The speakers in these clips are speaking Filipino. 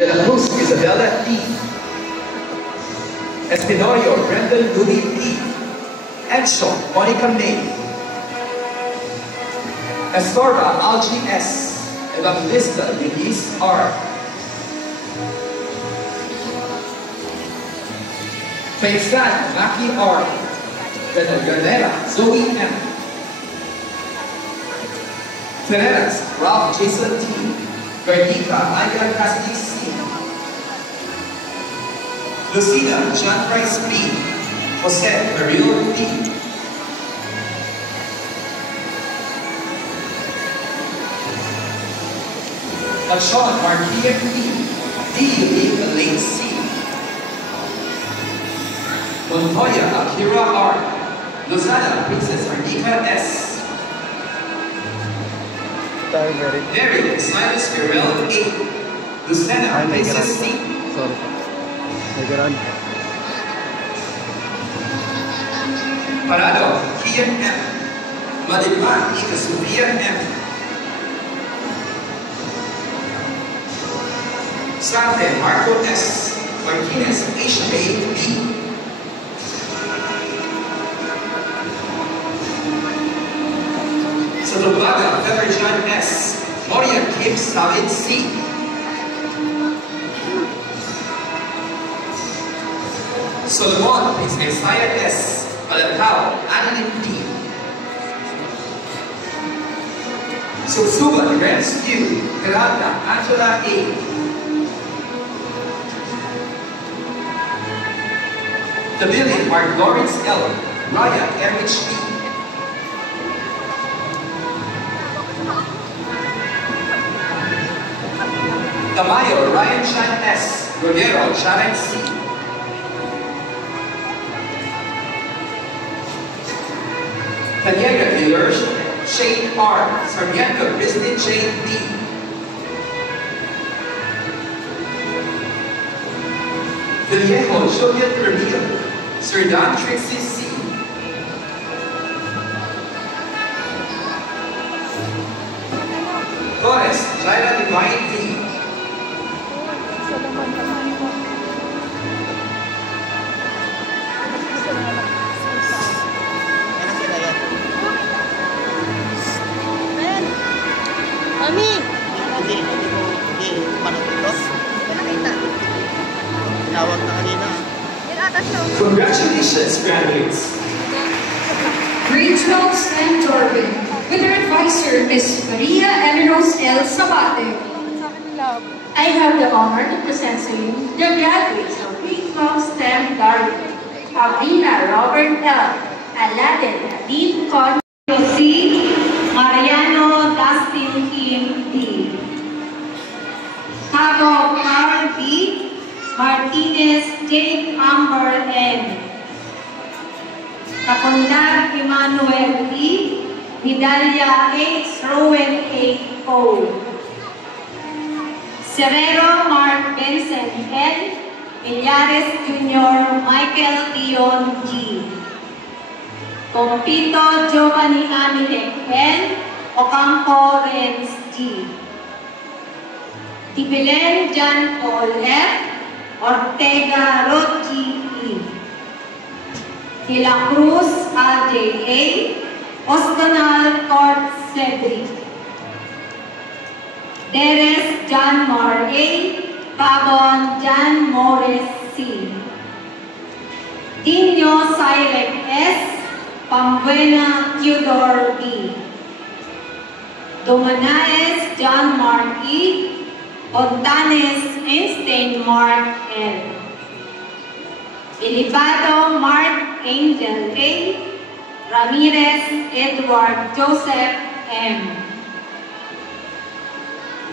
De la Cruz Isabella D. Espinoyo Brendan Louis P. Edson Monica May. Estorba Algie S. Evangelista Denise R. Faizan Maki R. Ganera Zoe M. Ferreras Ralph Jason T. Vernica Aida Cassie C. Lucina John Price B. Jose Mario B. Lachon Marquia P. D. Elaine C. Montoya Akira R. Lozada Princess Arnica S. Mary Silas Guerrero A. Lucena Princess C. Parado Kia M. Madipan Ika Sofia M. Sante Marco S. Martinez Asia A. B. Satobaga Feverjan S. Moria Kim Savid C. Solomon is Messiah S. Malacao Adeline D. Susuba Rens U. Granda Angela A. Tabili Mark Lawrence L. Raya Erich B. Tamayo Ryan Chan S. Rodero Sharon C. Tanyega Dealers Shane R. Sarmiento Christine Jane B. Vallejo Juliet Ramiro Sir Don Trixie C. Torres Jaira Divine D. Mami! Congratulations, graduates! Grade 12 STEM Torben, with her advisor, Ms. Maria Eleros L. Sabate. I have the honor to present to you the graduates of Grade 12 STEM Darwin. Paulina Robert L. Aladdin Adib Con C. Mariano Dustin Kim D. Tago Carl B. Martinez Jake Amber N. Takundar Emmanuel E. Vidalia H. Rowan A. O. Serrero Mark Benson N. Millares Jr. Michael Leon G. Compito Giovanni Amilek N. Ocampo Renz G. Tibilen John Paul F. Ortega Rochi E. De la Cruz AJ A. Oscanal Court Cedric. Deres John Moore A. Pabon John Morris C. Dino Silek S. Pambuena Theodore B. Domanaes John Mark E. Ontanes Einstein Mark L. Ilibado Mark Angel A. Ramirez Edward Joseph M.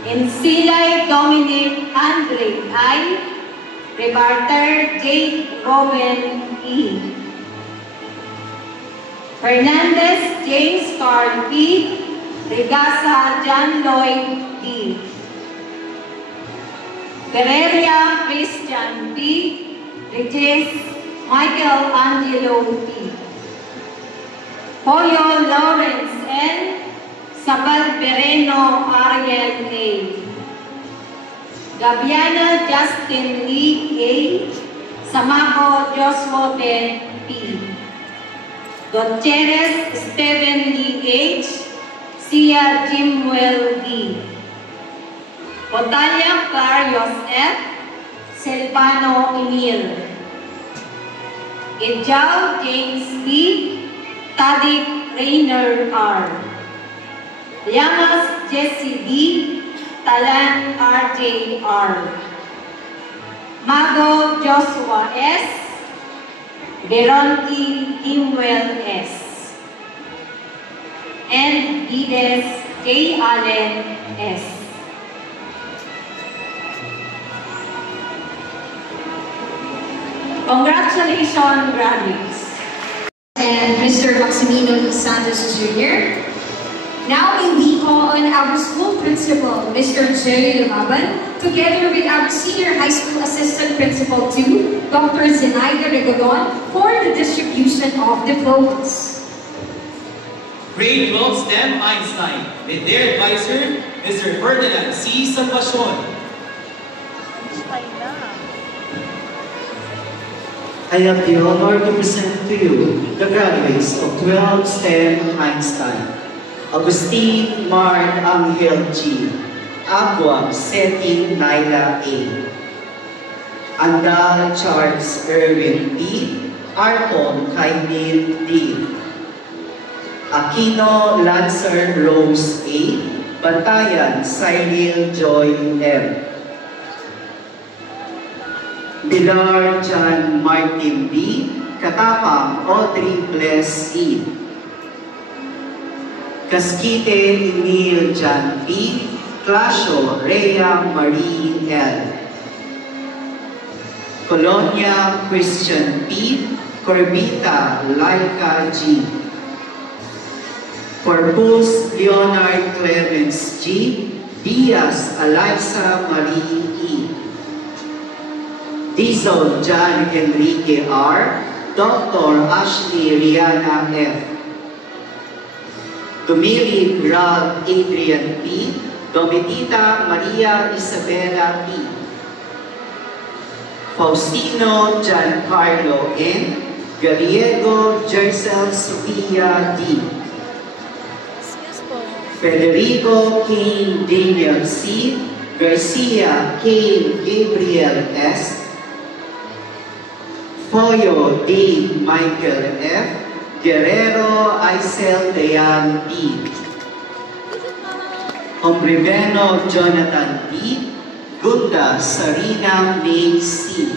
Ensilay Dominic Andre I. Rebarter J. Robin E. Fernandez James Carl P. Regasa John Lloyd D. Guerreria Christian P. Reges Michael Angelo P. Hoyo Lawrence N. Sabal Pereno Ariel A. Gabiana Justin Lee A. Samaco Joshua Ben P. Gutierrez Stephen Lee H. Sia Jimwell D. Otalia Clarios F. Silvano Emil. Ijao James B. Tadik Rainer R. Llamas Jesse D. Talan RJ R. Mago Joshua S. Veronti Imwell S. And Gides J. Allen S. Congratulations, graduates. And Mr. Maximino E. Santos Jr. Now may we call on our school principal, Mr. Jerry Lumaban, together with our senior high school assistant principal 2, Dr. Zenaida Regodon, for the distribution of diplomas. Grade 12 STEM Einstein, with their advisor, Mr. Ferdinand C. Sampacion. I have the honor to present to you the graduates of 12 STEM Einstein. Agustin Mart Angel G. Agua Seti Naila A. Andal Charles Erwin B. Arton Kainin D. Aquino Lancer Rose A. Bantayan Cyril Joy M. Pilar John Martin B. Katapang Audrey Bless E. Casquite Emil John P. Clasio Rhea Marie L. Colonia Christian P. Corbita Laika G. Corpus Leonard Clemens G. Diaz Eliza Marie E. Dizon John Enrique R. Dr. Ashley Rihanna F. Tumili Ralph Adrian P. Domitita Maria Isabella P. Faustino Giancarlo N. Gallego Jercel Sofia D. Federico Kane Daniel C. Garcia Kane Gabriel S. Foyo Dave Michael F. Guerrero Aisel Dayan P. Ombriveno Jonathan P. Gunda Sarina May C.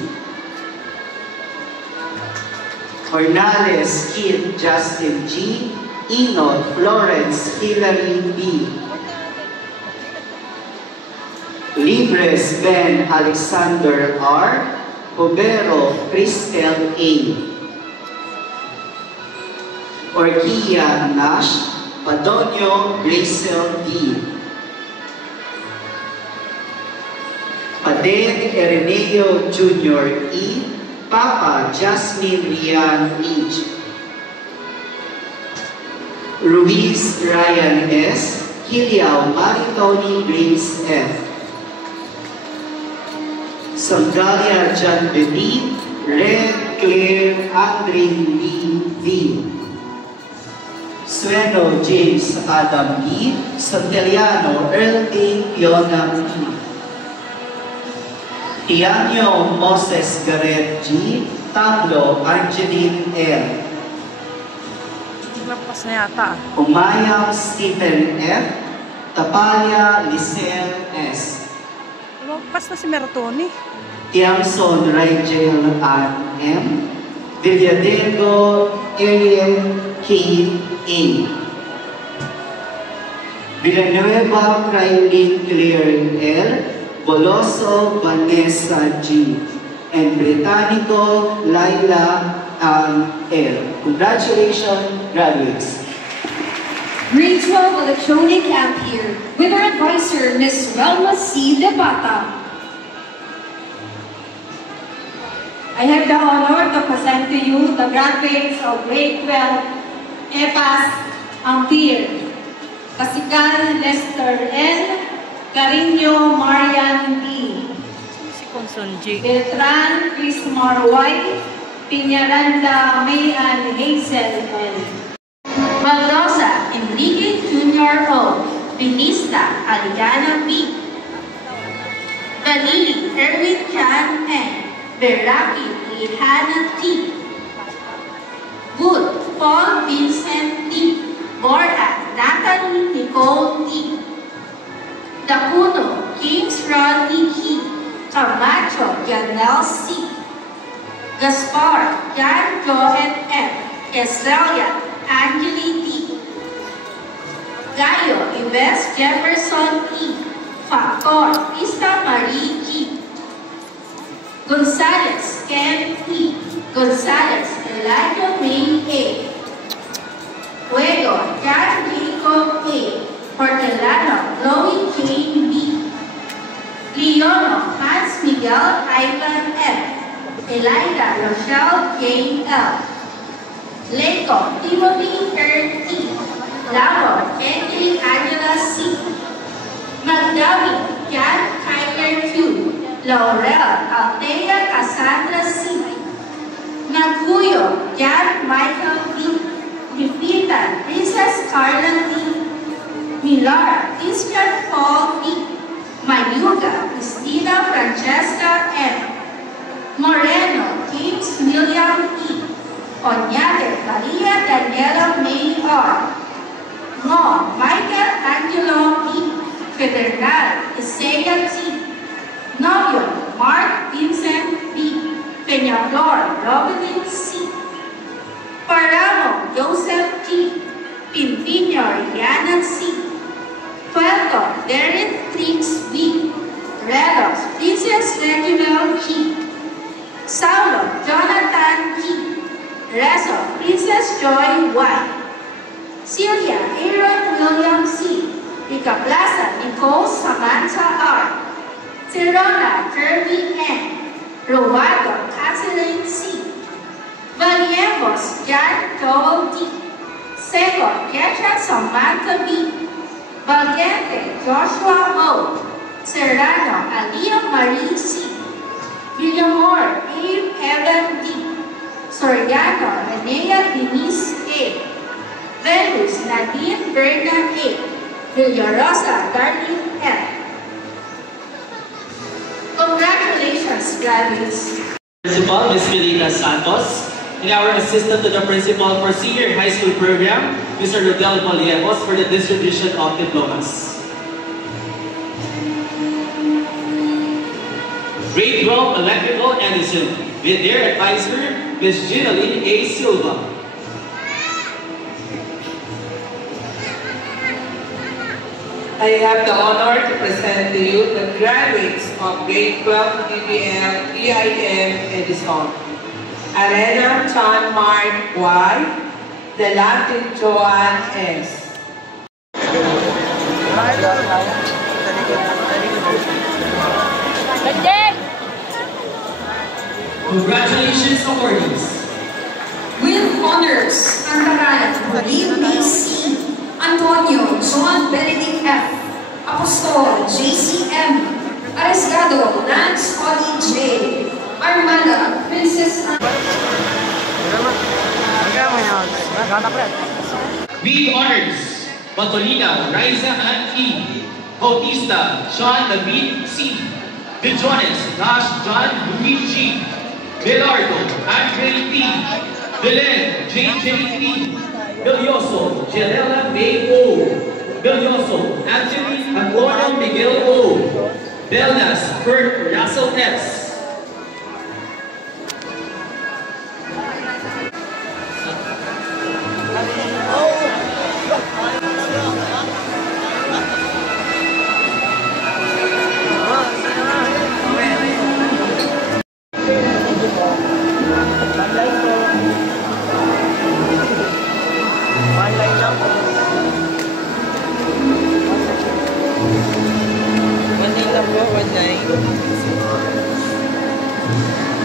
Hornales Kid Justin G. Inot Florence Hillary B. Libres Ben Alexander R. Pobero Cristel A. Orquia Nash Padonio Gracel D. Paden Ereneo Jr. E. Papa Jasmine Rian H. Ruiz Ryan S. Hiliao Maritoni Grace F. Sandalia John Bedi Red Claire Andrin B. V. Sueno James Adam E. Santeliano Earl A. Fiona E. Tianyo Moses Gareth G. Tablo Angeline L. Nagpas na yata. Umayang Stephen F. Tapalia Lisel S. Nagpas na si Mertoni. Tiamson Rigel Ann M. Villadego Ariel K. A. Villanueva Krylene Claire L. Boloso Vanessa G. And Britannico Laila L. Congratulations, graduates. Grade 12 Electronic Ampere with our advisor, Ms. Welma C. Debata. I have the honor to present to you the graduates of grade 12 EPAS Ampere. Kasikan Lester N. Carino Marian D. Sunji. Beltran Crismar White, Piñaranda Mayan Hazel L. Baldosa Enrique Jr. O. Pinista Aligana B. Vanili Erwin John N. Beraki Lihana T. Wood Paul Vincent T. Borda Natalie Nicole T. Dacuno James Rodney Key. Camacho Janelle C. Gaspar Jan Johan M. Estrella Angeli T. Gallo Ives Jefferson E. Factor Ista Marie G. Gonzalez Ken E. Gonzalez Elijah May A. Fuego Jan Jacob A. Hortelano Chloe Jane B. Leono Hans Miguel Ivan M. Elida Rochelle Jane L. Leco Timothy Ern T. Laro N.A. Angela C. Magdawi Jan Tyler Q. Laurel Althea Cassandra C. Naguyo Jan Michael B. Lupita Princess Carla D. Millar Christian Paul B. Mayuga Cristina Francesca M. Moreno James William E. Oñate Maria Daniela May R. Mo Michael Angelo E. Federal Isaiah T. Novio Mark Vincent B. Peñaflor Robin C. Paramo Joseph G. Pimpino Rihanna C. Puerto Derek Trix B. Redos Princess Reginald G. Saulo Jonathan G. Rezo Princess Joy Y. Celia Aaron William C. Rica Plaza Nicole Samantha R. Serona Kirby N. Robato Catherine C. Valiemos Jan Joel D. Seco Kesha Samantha B. Valiente Joshua O. Serrano Alia Marie C. Villamor Abe Evan D. Soriano Renea Denise A. Venus Nadine Berna A. Villarosa Darlene F. Congratulations, graduates. Principal, Ms. Melina Santos, and our assistant to the principal for senior high school program, Mr. Rodel Moliemos, for the distribution of diplomas. Grade 12 Electrical Edison, with their advisor, Ms. Ginaline A. Silva. I have the honor to present to you the graduates of grade 12 BBM EIM Edison. Arena Chan Mark Y, Delante Joan S. Congratulations, awardees. With honors, Antaran Bolivia C. Antonio John Benedict F. Apostol JCM. Arriesgado Lance Oli J. Armada Princess With honors, Batolina Riza Ann E. Bautista Sean David C. Viljones Dash John Louis G. Belardo Andre P. Belen JJ P. Belioso Janela May O. Belioso Anthony Antonio Miguel O. Belnas Kurt Russell S.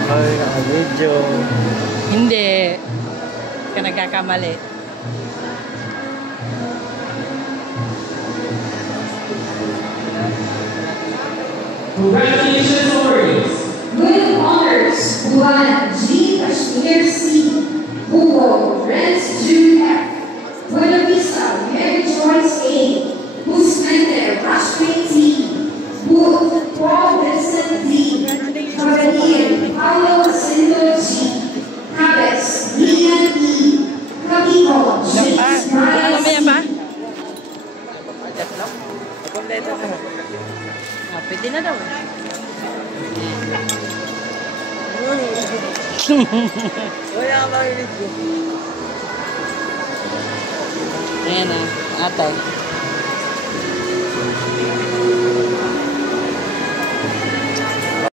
Ay, naka-video. Hindi. Ka nagkakamali. Congratulations, awardees. Wala ka makinig ko. Ayan na, ate.